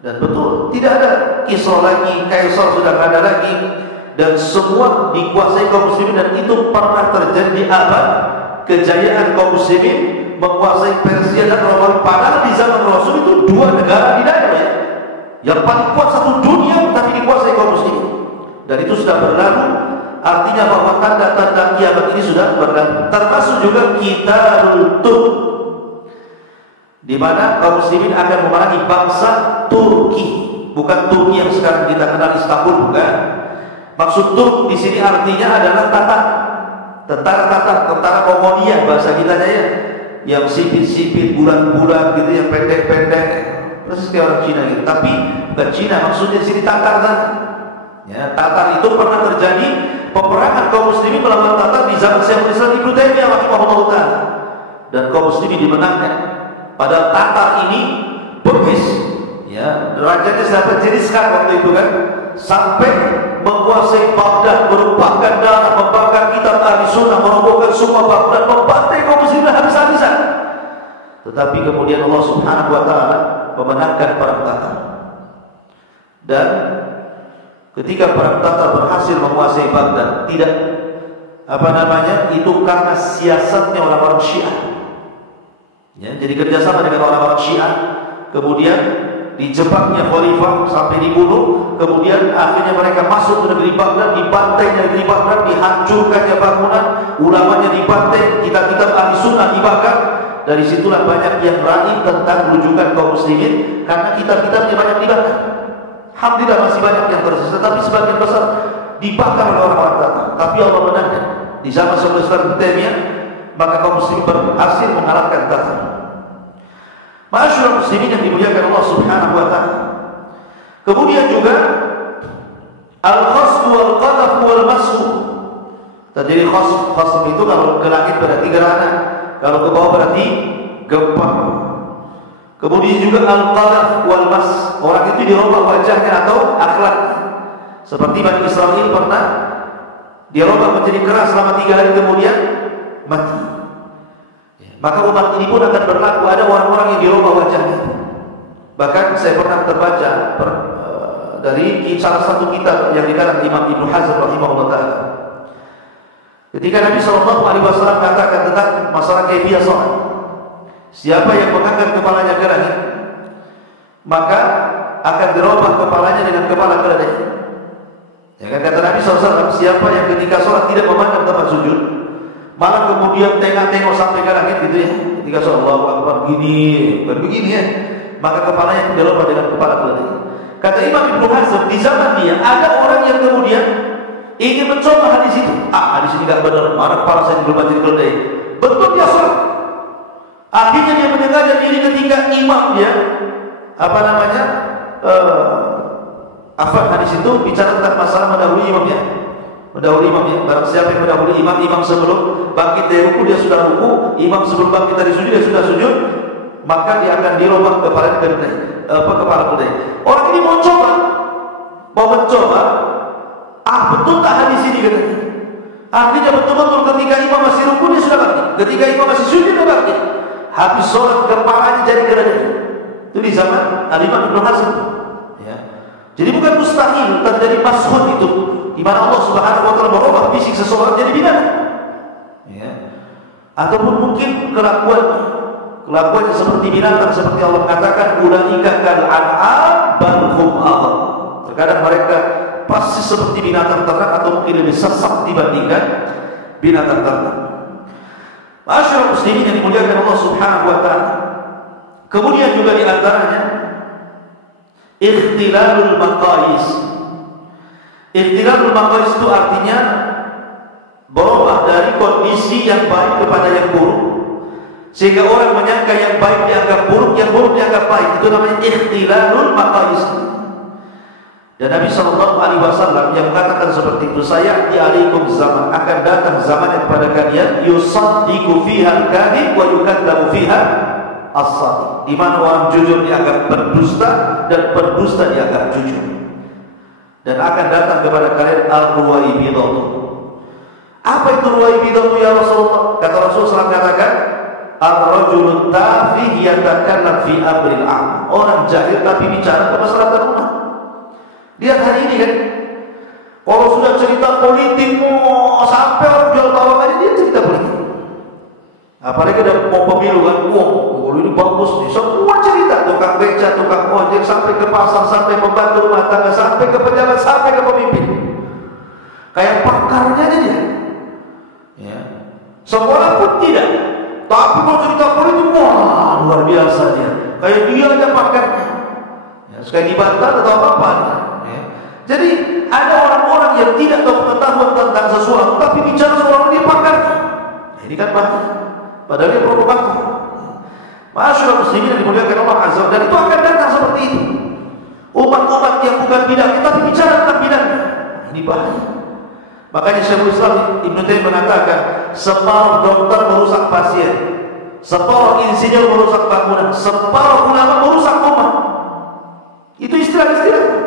Dan betul, tidak ada Kisra lagi, Kaisar sudah tidak ada lagi, dan semua dikuasai kaum muslimin. Dan itu pernah terjadi di abad kejayaan kaum muslimin menguasai Persia dan Romawi. Padahal di zaman Rasul itu dua negara di daerah yang paling kuat satu dunia, tapi dikuasai kaum muslimin. Dan itu sudah berlalu. Artinya bahwa tanda-tanda kiamat ini sudah berlalu. Termasuk juga Qitalul Turk, di mana kaum muslimin akan memerangi bangsa Turki, bukan Turki yang sekarang kita kenal Istanbul, bukan. Maksud Turk di sini artinya adalah Tatar, tentara Mongolia bahasa kita ya, yang sipit-sipit, bulat-bulat gitu, yang pendek-pendek, persis kayak orang Cina gitu. Tapi bukan Cina, maksudnya di sini Tatar kan. Ya, Tatar itu pernah terjadi peperangan kaum muslimin melawan Tatar di zaman Syekhul Islam Ibnu Taimiyah rahimahullah taala, dan kaum muslimin dimenangkan. Padahal Tatar ini berbis, ya, rajanya sampai jeniskan waktu itu kan, sampai menguasai Baghdad, merupakan darah, membakar kitab Ahli Sunnah, merobohkan semua Baghdad, membantai kaum muslimin habis-habisan. tetapi kemudian Allah Subhanahu wa taala memenangkan perang Tatar. Dan ketika perang Tatar berhasil menguasai Baghdad, tidak itu karena siasatnya orang-orang Syiah. Ya, jadi kerjasama dengan orang-orang Syiah, kemudian dijebaknya khalifah sampai dibunuh, kemudian akhirnya mereka masuk ke negeri Baghdad, dibantai negeri Baghdad, dihancurkannya bangunan, ulamanya dibantai, kitab-kitab ahli sunnah dibakar. Dari situlah banyak yang raih tentang rujukan kaum muslimin, karena kitab-kitabnya banyak dibakar. Alhamdulillah masih banyak yang tersisa, tapi sebagian besar dibakar oleh orang-orang Tatar. Tapi Allah menangkan di zaman Syaikhul Islam Ibnu Taimiyah, maka kaum muslimin berhasil mengalahkan Tatar. Ma'asyiral muslimin yang dimuliakan Allah Subhanahu wa taala. Kemudian juga al-khasf wal qadaf wal mashu. Jadi khasf itu kalau ke langit berarti gerhana, kalau ke bawah berarti gempa. Kemudian juga al-qadaf wal mas, orang itu dirubah wajahnya atau akhlak. Seperti Bani Israil pernah dirubah menjadi keras selama 3 hari kemudian mati. Maka umat ini pun akan berlaku, ada orang-orang yang dirubah wajahnya. Bahkan saya pernah terbaca dari salah satu kitab yang dikarang Imam Ibnu Hazm rahimahullah taala. Ketika Nabi SAW katakan tentang masalah kaifiyah salat, siapa yang mengangkat kepalanya ke langit, maka akan dirubah kepalanya dengan kepala keledai. Ya kan, kata Nabi SAW, siapa yang ketika sholat tidak memandang tempat sujud, malah kemudian tengok sampai ke langit gitu ya, ketika sholat Allahu Akbar gini, bukan begini ya, maka kepalanya dirubah dengan kepala keledai. Kata Imam Ibnu Hazm, di zaman dia ada orang yang kemudian ingin mencoba hadis itu. Hadis ini nggak benar, mana kepala saya dirubah jadi keledai. Betul dia sholat. Akhirnya dia menyengaja diri ketika imam dia hadis itu bicara tentang masalah mendahului imamnya. Mendahului imamnya. Barang siapa yang mendahului imam sebelum bangkit dari ruku dia sudah ruku, imam sebelum bangkit dari sujud dia sudah sujud, maka dia akan dirubah kepala keledai. Orang ini mau mencoba, betul tak hadis ini katanya. Akhirnya betul-betul ketika imam masih ruku dia sudah bangkit, ketika imam masih sujud dia bangkit. Habis sholat kepalanya jadi keledai. Itu di zaman Imam Ibnu Hazm. Ya. Jadi bukan mustahil terjadi mashud itu, di mana Allah Subhanahu wa taala merubah fisik seseorang jadi binatang. Ya. Ataupun mungkin kelakuannya seperti binatang, seperti Allah katakan ulaika kal an'am bal hum adall. Terkadang mereka pasti seperti binatang ternak atau mungkin lebih sesat dibandingkan binatang ternak. Ma'asyiral muslimin yang dimuliakan Allah Subhanahu wa taala. Kemudian juga di antaranya ikhtilalul maqais. Ikhtilalul maqais itu artinya berubah dari kondisi yang baik kepada yang buruk, sehingga orang menyangka yang baik dianggap buruk, yang buruk dianggap baik. Itu namanya ikhtilalul maqais. Dan Nabi SAW yang mengatakan seperti itu, saya di alaikum zaman, akan datang zamannya kepada kalian yusaddiqu fiha al-kadhib wa yukadzibu fiha as-shadiq, di mana orang jujur dianggap berdusta dan berdusta dianggap jujur. Dan akan datang kepada kalian al-ruwaibidah. Apa itu ruwaibidah ya Rasulullah? Kata Rasulullah SAW katakan, ar-rajulun tafih yatakallam fi amril am. Orang jahil tapi bicara kemaslahatan umat. Lihat hari ini kan, kalau sudah cerita politik, sampai orang jual bawang aja dia cerita politik. Apalagi ada mau pemilu kan, kalau ini bagus nih, semua cerita, tukang beca, tukang ojek, sampai ke pasar, sampai pembantu rumah tangga, sampai ke pejabat, sampai ke pemimpin. Kayak pakarnya aja dia. Ya. Sekolah pun tidak, tapi kalau cerita politik, wah luar biasa dia. Kayak dia aja pakarnya. Ya, sekali dibantah atau apa-apa. Jadi ada orang-orang yang tidak tahu pengetahuan tentang sesuatu, tapi bicara seorang dia pakarnya. Ini kan bahaya. Padahal dia provokator. Ma'asyiral muslimin yang dimuliakan Allah Azza wa Jalla, itu akan datang seperti itu. Umat-umat yang bukan bid'ah tapi bicara tentang bid'ahnya. Ini bahaya. Makanya Syekhul Islam Ibnu Taimiyah mengatakan, separuh dokter merusak pasien, separuh insinyur merusak bangunan, separuh ulama merusak umat. Itu istilah-istilah.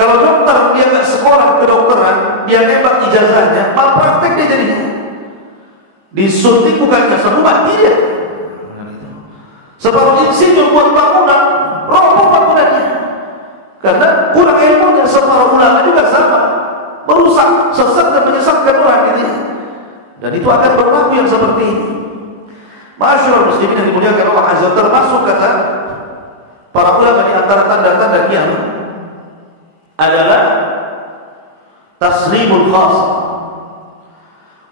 Kalau dokter dia nggak sekolah kedokteran, dia nembak ijazahnya, malpraktek dia jadinya. Disuntik bukan jasa mati dia. insinyur, buat bangunan, roboh bangunannya. Karena kurang ilmunya. Para ulama juga sama, merusak, sesat dan menyesatkan orang gitu ya. Dan itu akan berlaku yang seperti ini. Masyaallah muslimin yang dimuliakan Allah Azza wa Jalla, termasuk kata para ulama di antara tanda-tanda kiamat adalah taslimul khas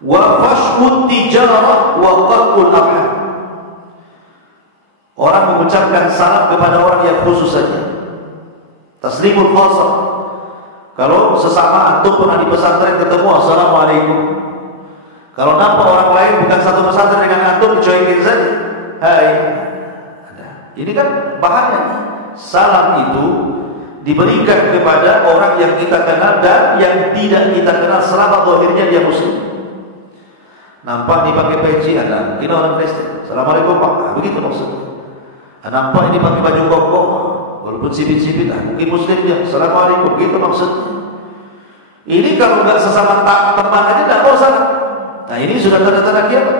wa fashhut tijarah wa qat'ul arham. Orang mengucapkan salam kepada orang yang khusus saja. Taslimul khas. Kalau sesama antum pernah di pesantren ketemu, assalamualaikum. Kalau nampak orang lain bukan satu pesantren dengan antum, dicuekin saja. Hai. Ini kan bahaya. Salam itu diberikan kepada orang yang kita kenal dan yang tidak kita kenal selama zahirnya dia muslim. Nampak dipakai peci, ada mungkin orang Kristen. Assalamualaikum Pak. Begitu maksudnya. Nampak ini pakai baju koko, walaupun sipit-sipit, mungkin muslim dia. Assalamualaikum. Begitu maksudnya. Ini kalau nggak sesama teman aja nggak mau salam. Nah ini sudah tanda-tanda kiamat.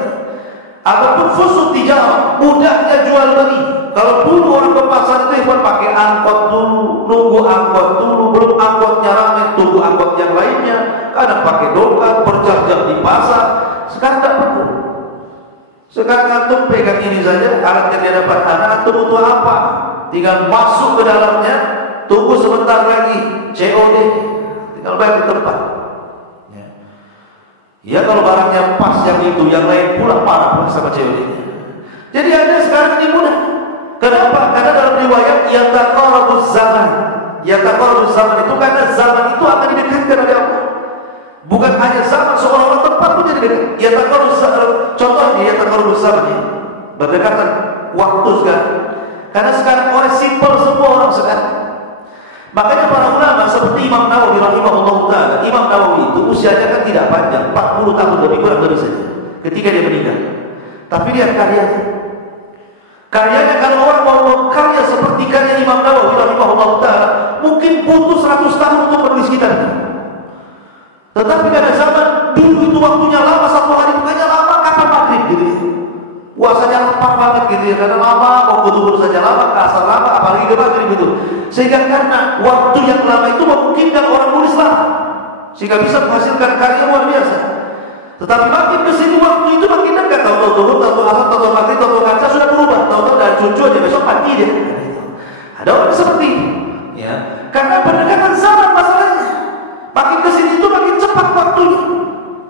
Ataupun fusut tijarah, mudahnya jual beli. Kalau dulu orang ke pasar itu pakai angkot dulu, nunggu angkot dulu, belum angkotnya ramai, tunggu angkot yang lainnya. Kadang pakai dompet, berjam-jam di pasar. Sekarang tidak perlu. Sekarang antum pegang ini saja, alat yang dia dapat antum butuh apa? Tinggal masuk ke dalamnya, tunggu sebentar lagi, COD, tinggal bayar di tempat. Ya kalau barangnya pas yang itu, yang lain pula parah sama COD-nya. Jadi ada sekarang ini mudah. Kenapa? Karena dalam riwayat yataqarabuz zaman. Yataqarabuz zaman itu karena zaman itu akan didekatkan oleh Allah. Bukan hanya zaman, seolah-olah tempat pun jadi dekat. Yataqarabuz zaman. Contohnya yataqarabuz zaman ya. Berdekatan waktu sekarang. Karena sekarang orang simpel semua orang sekarang. Makanya para ulama seperti Imam Nawawi rahimahullah ta'ala, Imam Nawawi itu usianya kan tidak panjang, 40 tahun lebih kurang dari saja ketika dia meninggal. Tapi lihat karyanya. Karyanya kalau orang mau mengkarya seperti karya Imam Nawawi rahimahullah ta'ala, mungkin butuh 100 tahun untuk menulis kitab. Tetapi pada zaman dulu itu waktunya lama, satu hari bukannya lama, kapan maghrib gitu ya. Puasanya lapar banget gitu ya, karena lama, mau zuhur saja lama, asar lama, apalagi ke maghrib gitu. Sehingga karena waktu yang lama itu memungkinkan orang nulis lama, sehingga bisa menghasilkan karya luar biasa. Tetapi makin kesini waktu itu makin dekat, tahu-tahu zuhur, tahu-tahu asar, tahu-tahu maghrib, tahu-tahu asar sudah berubah, tahu-tahu ada cucu aja besok mati dia. Ada orang seperti ini, ya, karena berdekatan zaman masalahnya. Makin kesini itu makin cepat waktunya.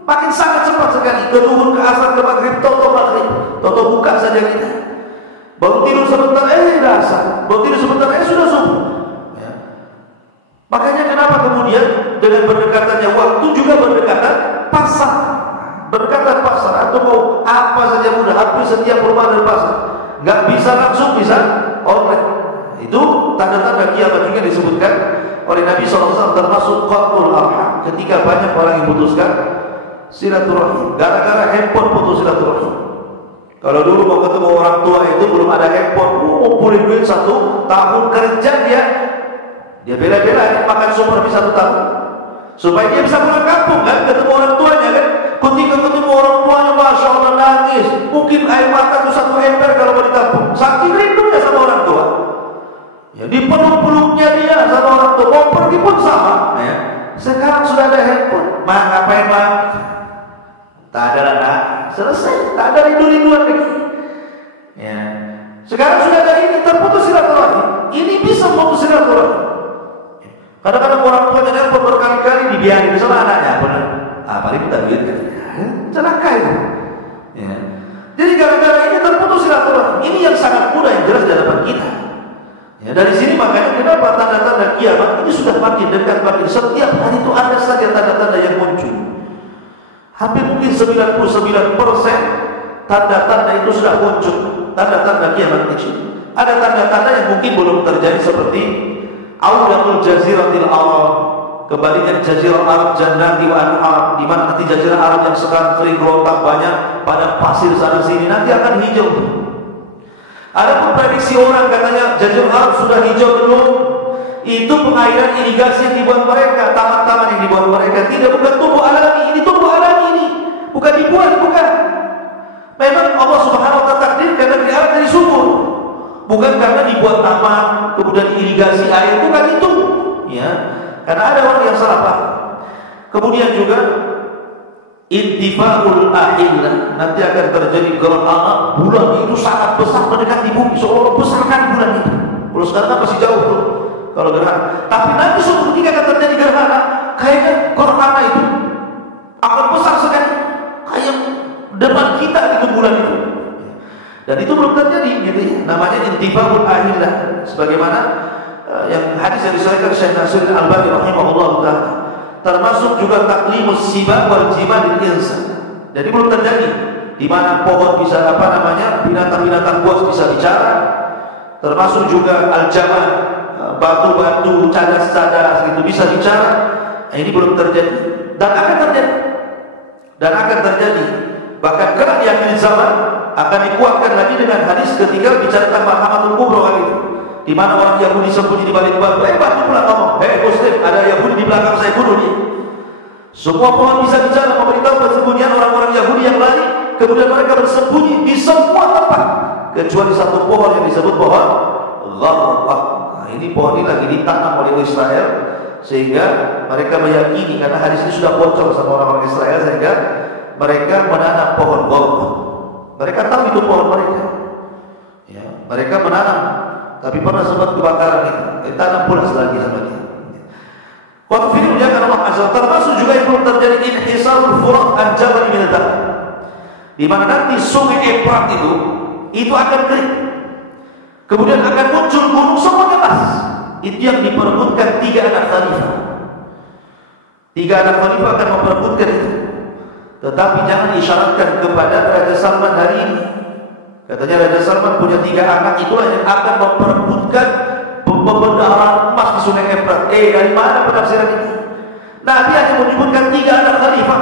Makin sangat cepat sekali, ke zuhur, ke asar, ke maghrib, tahu-tahu maghrib, tahu-tahu buka saja kita. Baru tidur sebentar, dah asar. Baru tidur sebentar, sudah subuh. Ya. Makanya kenapa kemudian dengan berdekatannya waktu juga berdekatan pasar. Berdekatan pasar, atau mau apa saja mudah, hampir setiap rumah dan pasar. Nggak bisa langsung, bisa online. Itu tanda-tanda kiamat juga disebutkan oleh Nabi SAW, termasuk qat'ul arham. Ketika banyak orang yang memutuskan silaturahim, gara-gara handphone putus silaturahim. Kalau dulu mau ketemu orang tua itu belum ada handphone, ngumpulin duit 1 tahun kerja dia bela-bela makan super di 1 tahun supaya dia bisa pulang kampung kan, ketemu orang tuanya kan. Ketika ketemu orang tuanya, masya Allah nangis, mungkin air mata itu 1 ember kalau mau ditampung, saking rindunya sama orang tua. Ya dipeluk-peluknya dia sama orang tua, mau pergi pun sama. Ya. Sekarang sudah ada handphone, ngapain bang? Tak ada anak, selesai, tak ada rindu-rinduan lagi. Ya. Sekarang sudah ada ini, terputus silaturahim. Ini bisa memutus silaturahim. Kadang-kadang orang tuanya nelpon berkali-kali dibiarin sama anaknya, benar? Paling minta duit kan? Celaka itu. Ya. Jadi gara-gara ini terputus silaturahim. Ini yang sangat mudah yang jelas di hadapan kita. Ya, dari sini makanya kenapa tanda-tanda kiamat ini sudah makin dekat, makin setiap hari itu ada saja tanda-tanda yang muncul. Hampir mungkin 99% tanda-tanda itu sudah muncul, tanda-tanda kiamat kecil. Ada tanda-tanda yang mungkin belum terjadi seperti Audatul Jaziratil Arab, kembalinya Jazirah Arab Jannati wa Anhar, di mana nanti Jazirah Arab yang sekarang kering rontak banyak pada pasir sana sini nanti akan hijau. Ada pun prediksi orang katanya Jazirah Arab sudah hijau belum? Itu pengairan irigasi yang dibuat mereka, taman-taman yang dibuat mereka. Tidak, bukan tumbuh alami, ini tumbuh alami ini. Bukan dibuat, bukan. Memang Allah Subhanahu wa ta'ala takdirkan negeri Arab dari sumur. Bukan karena dibuat taman, kemudian irigasi air, bukan itu. Ya, karena ada orang yang salah paham. Kemudian juga intifa'ul ahillah, nanti akan terjadi gerhana bulan itu sangat besar mendekati bumi, seolah besar kan bulan itu. Kalau sekarang kan masih jauh tuh kalau gerhana. Tapi nanti suatu ketika akan terjadi gerhana, kayaknya gerhana itu akan besar sekali, kayak depan kita itu bulan itu. Dan itu belum terjadi, gitu ya. Namanya intifa'ul ahillah, sebagaimana yang hadis yang disahihkan Syekh Nasiruddin Albani rahimahullah taala. Termasuk juga taklimus sibab wal jimadil insan. Jadi belum terjadi di mana pohon bisa binatang-binatang buas bisa bicara. Termasuk juga al-jamal, batu-batu, cadas-cadas itu bisa bicara. Ini belum terjadi dan akan terjadi. Bahkan kelak di akhir zaman akan dikuatkan lagi dengan hadis ketika bicara tentang Mahamatul Kubra kali itu. Di mana orang Yahudi sembunyi di balik batu, batu pula ngomong, Muslim, ada Yahudi di belakang saya, bunuh dia. Semua pohon bisa bicara, memberitahu persembunyian orang-orang Yahudi yang lari, kemudian mereka bersembunyi di semua tempat, kecuali satu pohon yang disebut pohon Gharqah. Nah, ini pohon ini lagi ditanam oleh Israel, sehingga mereka meyakini, karena hadis ini sudah bocor sama orang-orang Israel, sehingga mereka menanam pohon Gharqah. Mereka tahu itu pohon mereka. Ya, mereka menanam. Tapi pernah sempat kebakaran itu, tanam pula selagi sama dia. Waktu ini menjaga Allah Azza wa Jalla, termasuk juga yang belum terjadi inhisarul furat an jabal min al-dhahab. Di mana nanti sungai Efrat itu akan kering. Kemudian akan muncul gunung semuanya lepas. Itu yang diperebutkan 3 anak khalifah. 3 anak khalifah akan memperebutkan itu. Tetapi jangan disyaratkan kepada Raja Salman hari ini. Katanya Raja Salman punya 3 anak, itulah yang akan memperebutkan pembendaharaan emas di Sungai Efrat. Dari mana penafsiran ini? Nabi hanya menyebutkan 3 anak khalifah,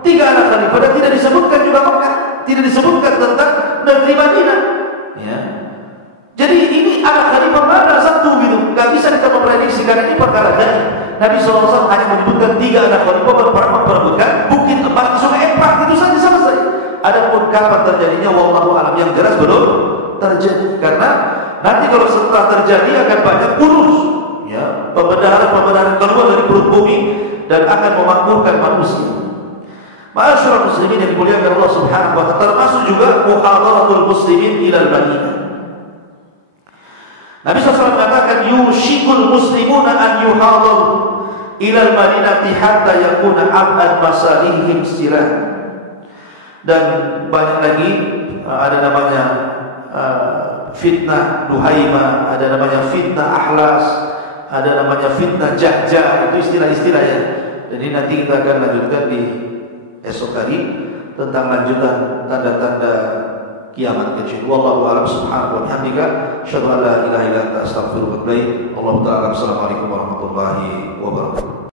3 anak khalifah, dan tidak disebutkan juga Mekah, tidak disebutkan tentang negeri Madinah. Ya. Jadi ini anak khalifah mana satu gitu? Gak bisa kita memprediksi karena ini perkara gaib. Nabi SAW hanya menyebutkan 3 anak khalifah memperebutkan bukit emas di Sungai Efrat, itu saja selesai. Adapun kapan terjadinya wallahu alam, yang jelas belum terjadi, karena nanti kalau setelah terjadi akan banyak urus, ya, pembenaran keluar dari perut bumi dan akan memakmurkan manusia. Ma'asyiral muslimin yang dimuliakan Allah Subhanahu wa taala, termasuk juga muhadaratul muslimin ilal Madinah. Nabi SAW mengatakan yushikul muslimuna an yuhadaru ilal Madinati hatta yakuna ab'ad masalihim silah. Dan banyak lagi, ada namanya fitnah Duhaimah, ada namanya fitnah Ahlas, ada namanya fitnah Jahjah, itu istilah-istilah ya. Dan ini nanti kita akan lanjutkan di esok hari tentang lanjutan tanda-tanda kiamat kecil. Wallahu a'lam subhanahu wa bihamdika, asyhadu an la ilaha illa anta, astaghfiruka wa atubu ilaik. Wallahu ta'ala. Assalamualaikum warahmatullahi wabarakatuh.